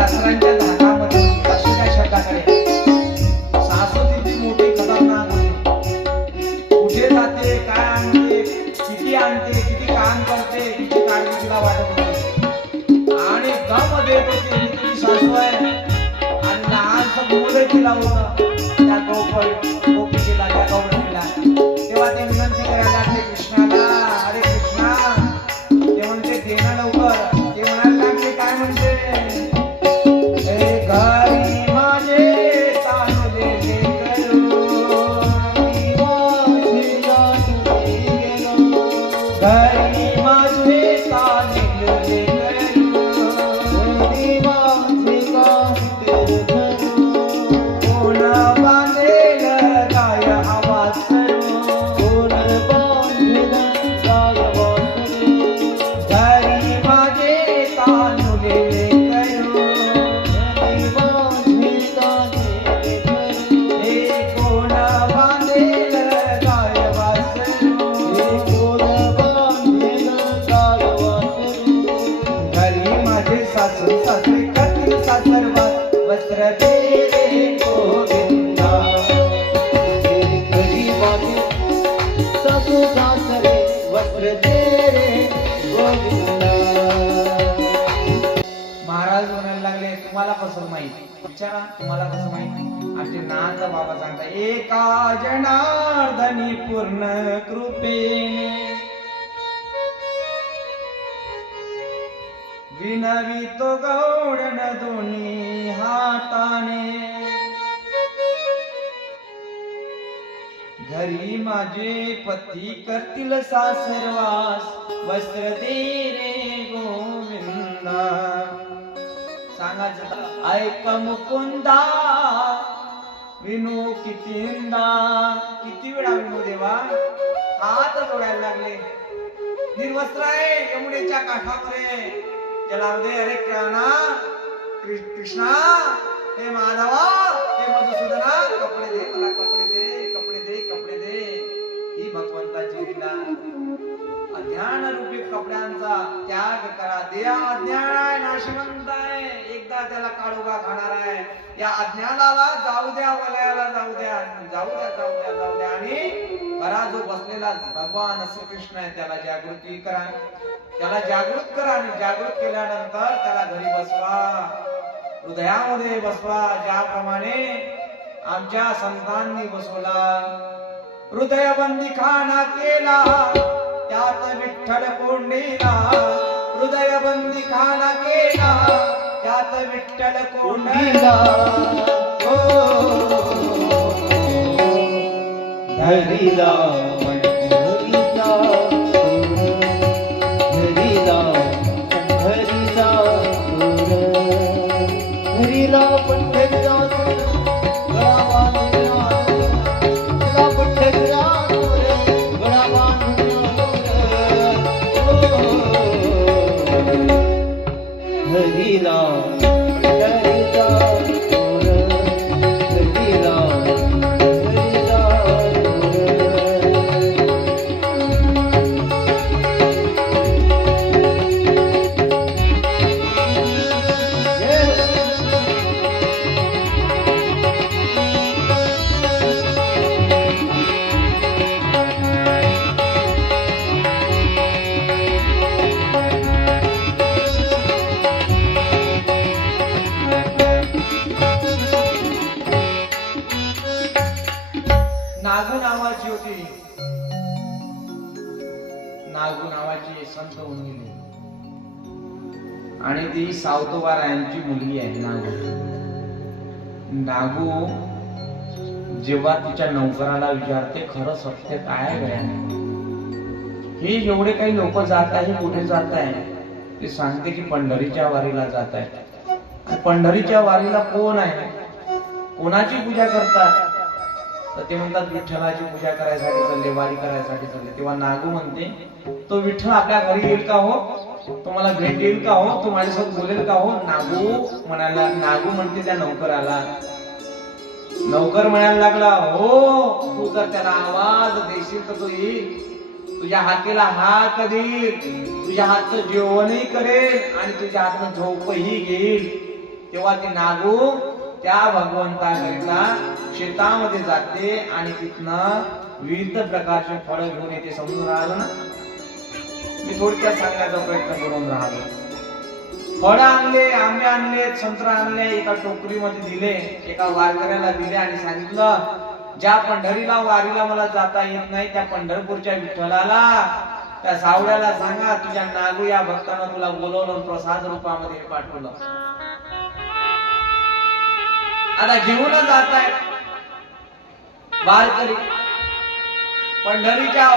सासऱ्यांच्या धाकामध्ये अशा त्या शब्दाकडे सासू तिची मोठी खतरनाक होती. कुठे जाते, काय आणते, किती काम करते, किती काळजी तिला वाटत होती. आणि दम देत होती तिची सासू आहे. आणि लहानसं मुलं तिला होतं त्या गोपिकेला, त्या गौरवीला. तेव्हा ते विनंती करायला लागले कृष्णाला, अरे कृष्णा, ते म्हणते दे ना लवकर. ते म्हणायला लागले काय म्हणते, घरी माझे तांदलेले करू, घरी माझे तांदलेले वस्त्र दे रे गोविंदा, घरी माझे सासू सासरे वस्त्र दे रे गोविंदा. महाराज म्हणायला लागले तुम्हाला कसं माहिती, विचारा तुम्हाला कसं माहिती. आमचे नाथ बाबा सांगता, एका जनार्दनी पूर्ण कृपेने विनवितो गौडन दोन्ही हाताने, घरी माझे पती करतील सासरवास, वस्त्र दे रे गोविंदा. सांगायचं ऐक मुकुंदा, विनू कितींदा. किती वेळा विनू देवा हात जोडायला लागले. निर्वस्त्र आहे यमुनेच्या काठावर जलावदे, अरे कृष्णा, कृष्णा, हे माधवा, हे मधुसूदना, कपडे दे मला, कपडे दे, कपडे दे, कपडे दे. ही भगवंताची लीला. अज्ञान रूपी कपड्यांचा त्याग करा. देह अज्ञान आहे, नाशवंत आहे, एकदा त्याला काढूगा खाणार आहे. या अज्ञानाला जाऊ द्या, वलयाला जाऊ द्या, जाऊ द्या, जाऊ द्या, जाऊ द्या. आणि खरा जो बसलेला भगवान श्रीकृष्ण आहे त्याला जागृती करा, त्याला जागृत करा. आणि जागृत केल्यानंतर त्याला घरी बसवा, हृदयामध्ये बसवा, ज्याप्रमाणे आमच्या संतांनी बसवला. हृदयबंदी खाना केला त्यात विठ्ठल कोंडीला, हृदयबंदी खाना केला त्यात विठ्ठल कोंडीला. हरिला नागू नावाची होती, नागू नावाची संत होऊन गेली. आणि ती सावतोबारायांची मुलगी आहे नागू. नागू जेव्हा तिच्या नौकराला विचारते खरं सत्य काय आहे, हे एवढे काही लोक जात आहे, कुठे जात आहे, ते सांगते की पंढरीच्या वारीला जात आहे. पंढरीच्या वारीला कोण आहे, कोणाची पूजा करतात, तर ते म्हणतात विठ्ठलाची पूजा करायसाठी चालले, वारी करायसाठी चालले. तेव्हा नागू म्हणते तो विठ्ठल आपल्या घरी येईल का हो, तुम्हाला भेट येईल का हो, तो माझ्यासोबत बोलेल का हो. नागू म्हणते त्या नौकराला, नौकर म्हणायला लागला हो, तू जर त्याला आवाज देशील तर तो येईल, तुझ्या हाकेला हाक देईल, तुझ्या हातचं जेवणही करेल आणि तुझ्या हातनं झोपही घेईल. तेव्हा ती नागू त्या भगवंताकरिता शेतामध्ये जाते आणि तिथनं विविध प्रकारचे फळं घेऊन येते. समजून राहिलं ना? मी थोडक्यात सांगण्याचा प्रयत्न करून राहिलो. फळं आणले, आंबे आणले, संत्रा आणले, एका टोकरीमध्ये दिले, एका वारकऱ्याला दिले आणि सांगितलं, ज्या पंढरीला वारीला मला जाता येत नाही त्या पंढरपूरच्या विठ्ठलाला, त्या सावड्याला सांगा तुझ्या नागू या भक्तानं तुला बोलवलं, प्रसाद रूपामध्ये पाठवलं. आता घेऊन जात आहेत वारकरी पंढरीच्या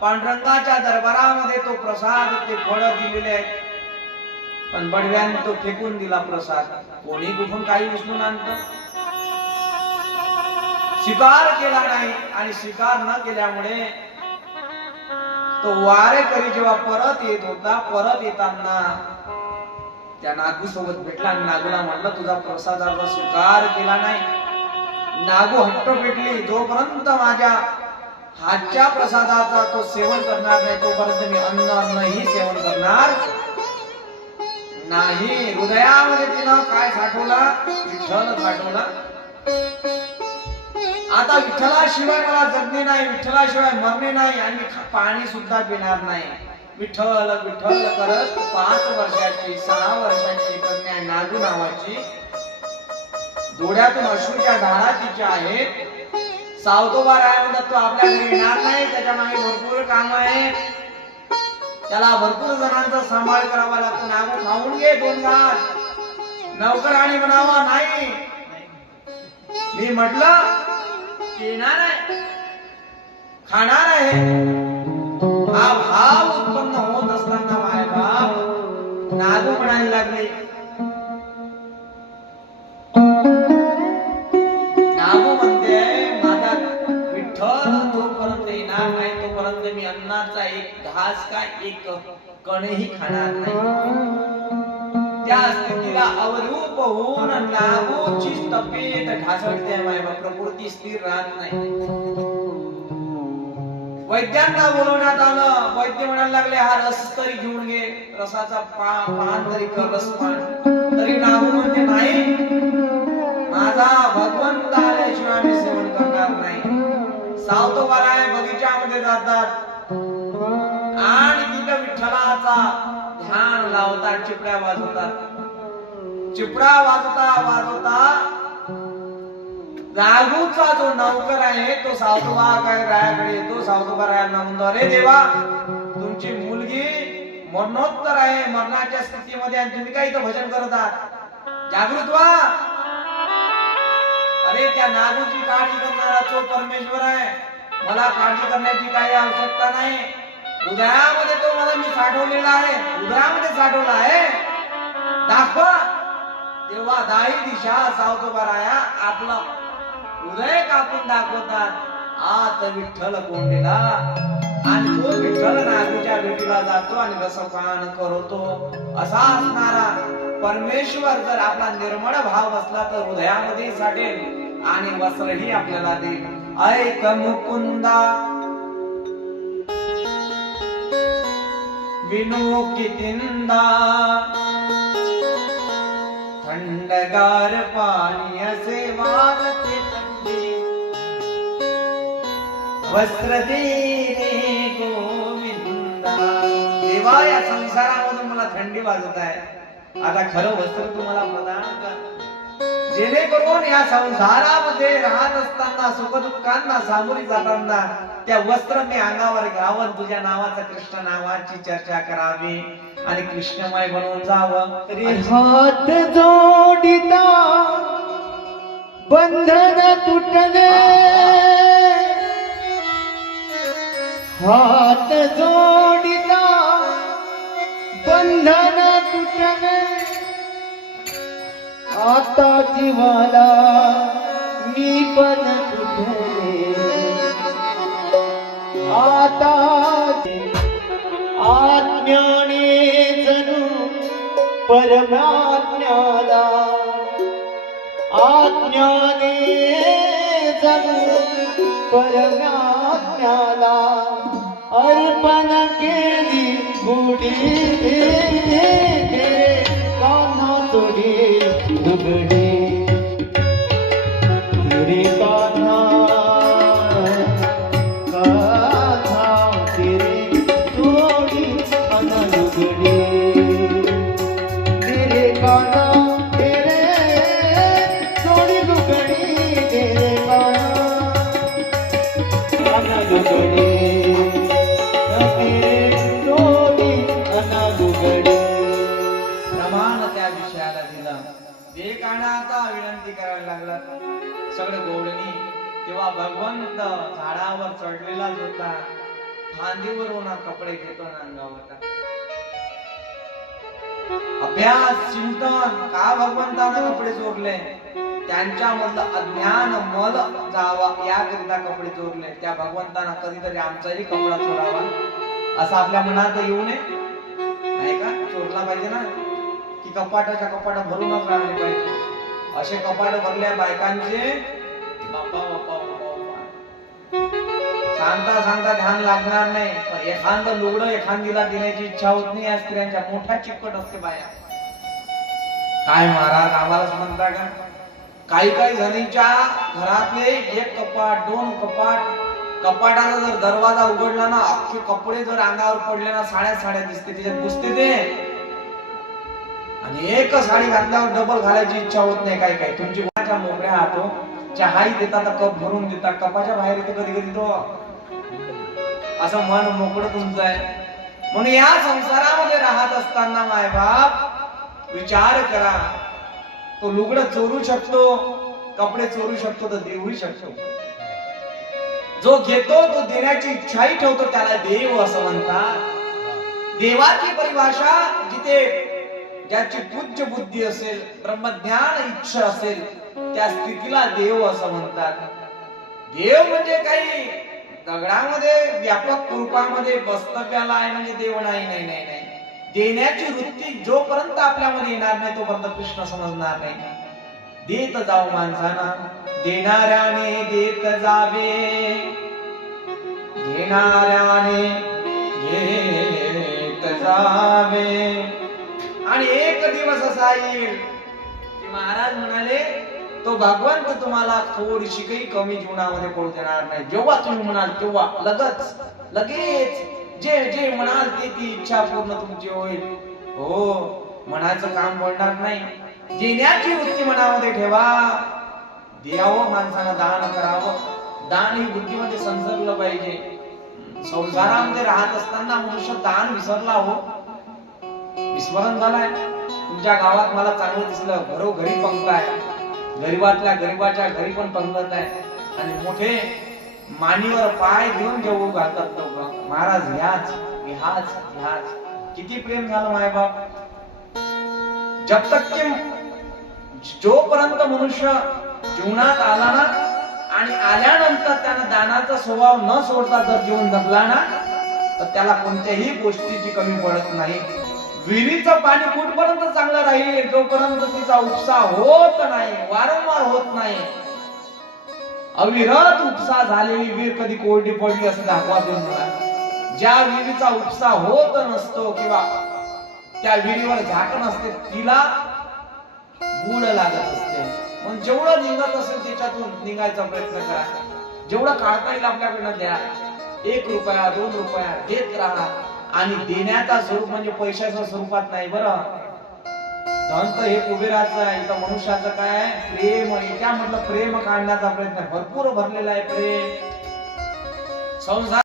पांडुरंगाच्या दरबारामध्ये तो प्रसाद, ते फळ दिलेले आहेत. पण बडव्याने तो फेकून दिला प्रसाद. कोणी कुठून काही उचलून आणतं? स्वीकार केला नाही आणि स्वीकार न केल्यामुळे तो वारेकरी जेव्हा परत येत होता, परत येताना त्या नागू सोबत भेटला आणि नागूला म्हटलं तुझा प्रसादाचा स्वीकार केला नाही. नागू हट्ट पेटली, जोपर्यंत माझ्या हातच्या प्रसादाचा तो सेवन करणार नाही तोपर्यंत मी अन्नही सेवन करणार नाही. हृदयामध्ये तिनं काय साठवला? विठ्ठल साठवला. आता विठ्ठलाशिवाय मला जगणे नाही, विठ्ठलाशिवाय मरणे नाही आणि पाणी सुद्धा पिणार नाही. विठ्ठल विठ्ठल करत 5 वर्षाची 6 वर्षाची कन्या नागू नावाची, डोळ्यातून अश्रूच्या धारा तिच्या आहेत. सावतोबा राय म्हणतात तो आपल्या घरी येणार नाही, त्याच्या मागे भरपूर काम आहे, त्याला भरपूर जणांचा सांभाळ करावा लागतो. नागू खाऊन घे 2 घास, नौकराणी म्हणावा नाही. मी म्हटलं येणार आहे, खाणार आहे. हा भाव उत्पन्न होत असताना माय बाप नागू म्हणायला लागले, नागू म्हणते माझा विठ्ठल जोपर्यंत येणार नाही तोपर्यंत मी अन्नाचा एक घास का एक कणही खाणार नाही. त्या स्थितीला अवरूप होऊन नागूची तब्येत ढासळते माय बाप, प्रकृती स्थिर राहत नाही. वैद्यांना बोलवण्यात आलं. वैद्य म्हणायला लागले हा रस तरी घेऊन घे, रसाचा पान तरी कर, रसपान. तरी नागू म्हणते नाही, माझा भगवंत आल्याशिवाय मी सेवन करणार नाही. सावतोबा राय बगीच्यामध्ये जातात आणि तिथं विठ्ठलाचा ध्यान लावतात, चिपड्या वाजवतात. चिपडा वाजवता वाजवता नागूचा जो नौकर आहे तो सावतोबा रायाकडे येतो. सावतोबा रायांना म्हणतो, अरे देवा तुमची मुलगी मरणोत्तर आहे, मरणाच्या स्थितीमध्ये, आणि तुम्ही काय इथं भजन करत आहात? जागृत व्हा. अरे त्या नागूची काळजी करणारा तो परमेश्वर आहे, मला काळजी करण्याची काही आवश्यकता नाही. हृदयामध्ये तो मला मी साठवलेला आहे, हृदयामध्ये साठवला आहे, दाखवा. तेव्हा दाही दिशा सावतोबा राया आपला हृदय कापून दाखवतात. आत विठ्ठल कोंडलेला आणि तो विठ्ठल नागूच्या भेटीला जातो आणि रसपान करतो. असा असणारा परमेश्वर जर आपला निर्मळ भाव असला तर हृदयामध्ये साठेल आणि वस्त्रही आपल्याला देईल. ऐक मुकुंदा विनो कितिंदा, थंडगार पाणी असे वाहते थंडी, वस्त्र दे रे गोविंदा. देवा या संसारामधून मला थंडी वाजत आहे, आता खरं वस्त्र तुम्हाला प्रदान कर, जेणेकरून या संसारामध्ये राहत असताना सुखदुःखांना सामोरी जाताना त्या वस्त्र मी अंगावर घ्यावं, तुझ्या नावाचं कृष्ण नावाची चर्चा करावी आणि कृष्णमय बनवून जावं. हात जोडिता बंधन तुटले, हात जोडिता बंधन तुटले, आता जीवाला मी पण तुटले, आता आज्ञाने जणू परमाज्ञाला, आज्ञाने जणू परमाज्ञाला अर्पण केली गुढी, कान्हा चोरी लुगड़ी तेरे कान्हा तेरे थोड़ी अना लुगड़ी तेरे कान्हा तेरे थोड़ी लुगड़ी तेरे कान्हा अना लुगड़ी प्रमाण त्या विषयाला दिलं. देवकाना आता विनंती करायला लागला. सगळे गोवळणी तेव्हा भगवंत झाडावर चढलेलाच होता. फांदीवरून कपडे घेतो आणि अंगावर टाकतो. अभ्यास चिंतन का भगवंतानं कपडे चोरले, त्यांच्यामधलं अज्ञान मल जावा याकरिता कपडे चोरले. त्या भगवंताना कधीतरी आमचाही कपडा चोरावा असं आपल्या मनात येऊ नये, नाही का? चोरला पाहिजे ना, की कपाटाच्या कपाटा भरूनच राहिले पाहिजे. असे कपाट भरल्या बायकांचे बाप्पा बाप्पा बाप्पा सांगता सांगता ध्यान लागणार नाही. पण एखादं लुगडं एखादीला देण्याची इच्छा होत नाही. या स्त्रियांच्या मोठ्या चिकट असते बाया. काय महाराज आम्हालाच म्हणता का? काही काही जणींच्या घरातले एक कपाट दोन कपाट, कपाटाचा जर दरवाजा उघडला ना अख्खे कपडे जर अंगावर पडले ना साड्या साड्या दिसते, त्याच्यात घुसते ते. आणि एक साडी घातल्यावर डबल घालायची इच्छा होत नाही. काय काय तुमची कोणाच्या मोकळ्या हातो चहाही देतात, कप भरून देतात, कपाच्या बाहेर येते कधी कधी तो. असं मन मोकळं तुमचं आहे. म्हणून या संसारामध्ये राहत असताना मायबाप विचार करा. तो लुगडं चोरू शकतो, कपडे चोरू शकतो, तर देऊही शकतो. जो घेतो तो देण्याची इच्छाही ठेवतो, त्याला देव असं म्हणतात. देवाची परिभाषा जिथे ज्याची पूज्य बुद्धी असेल, ब्रह्मज्ञान इच्छा असेल, त्या स्थितीला देव असं म्हणतात. देव म्हणजे काही दगडामध्ये व्यापक रूपामध्ये बस्तव्याला आहे म्हणजे देव नाही. नाही नाही नाही. देण्याची वृत्ती जोपर्यंत आपल्यामध्ये येणार नाही तोपर्यंत कृष्ण समजणार नाही. देत जाऊ माणसाना, देणाऱ्याने देत जावे, घेणाऱ्याने घेत जावे. आणि एक दिवस असा येईल की महाराज म्हणाले तो भगवंत तुम्हाला थोडीशी काही कमी जीवनामध्ये पडू देणार नाही. जेव्हा तुम्ही म्हणाल तेव्हा लगेच जे जे म्हणाल ते ती इच्छा पूर्ण तुमची होईल. हो, म्हणायचं काम पडणार नाही. देण्याची वृत्ती मनामध्ये ठेवा. द्यावं माणसानं, दान करावं. दान ही बुद्धीमध्ये संसरलं पाहिजे. संसारामध्ये राहत असताना मनुष्य दान विसरला हो, विस्मरण झालाय. तुमच्या गावात मला चांगलं दिसलं, घरोघरी पंक्त आहे. गरीबातल्या गरीबाच्या घरी पण पंगत आहे. आणि मोठे मानीवर पाय घेऊन जेवू घालतात लोक. महाराज ह्याच ह्याच ह्याच. किती प्रेम झालं मायबाप. जब तक की जोपर्यंत मनुष्य जीवनात आला ना आणि आल्यानंतर त्यानं दानाचा स्वभाव न सोडता जर जीवन जगला ना तर त्याला कोणत्याही गोष्टीची कमी पडत नाही. विहिरीचं पाणी कुठपर्यंत चांगलं राहील जोपर्यंत तिचा उपसा होत नाही, वारंवार होत नाही. अविरत उपसा झालेली विहीर कधी कोरडी पडली असं दाखवा देऊन मला. ज्या विहिरीचा उपसा होत नसतो किंवा त्या विहिरीवर झाकण असते तिला बूड लागत असते. म्हणून जेवढं निघत असेल त्याच्यातून निघायचा प्रयत्न करा. जेवढं काढता येईल आपल्याकडनं द्या. 1 रुपया 2 रुपया देत राहा. आणि देण्याचा स्वरूप म्हणजे पैशाच्या स्वरूपात नाही बरं. धन तर हे कुबेराचं आहे. इथं मनुष्याचं काय आहे? प्रेम. याच्यामधलं प्रेम काढण्याचा प्रयत्न भरपूर भरलेला आहे. प्रेम संसार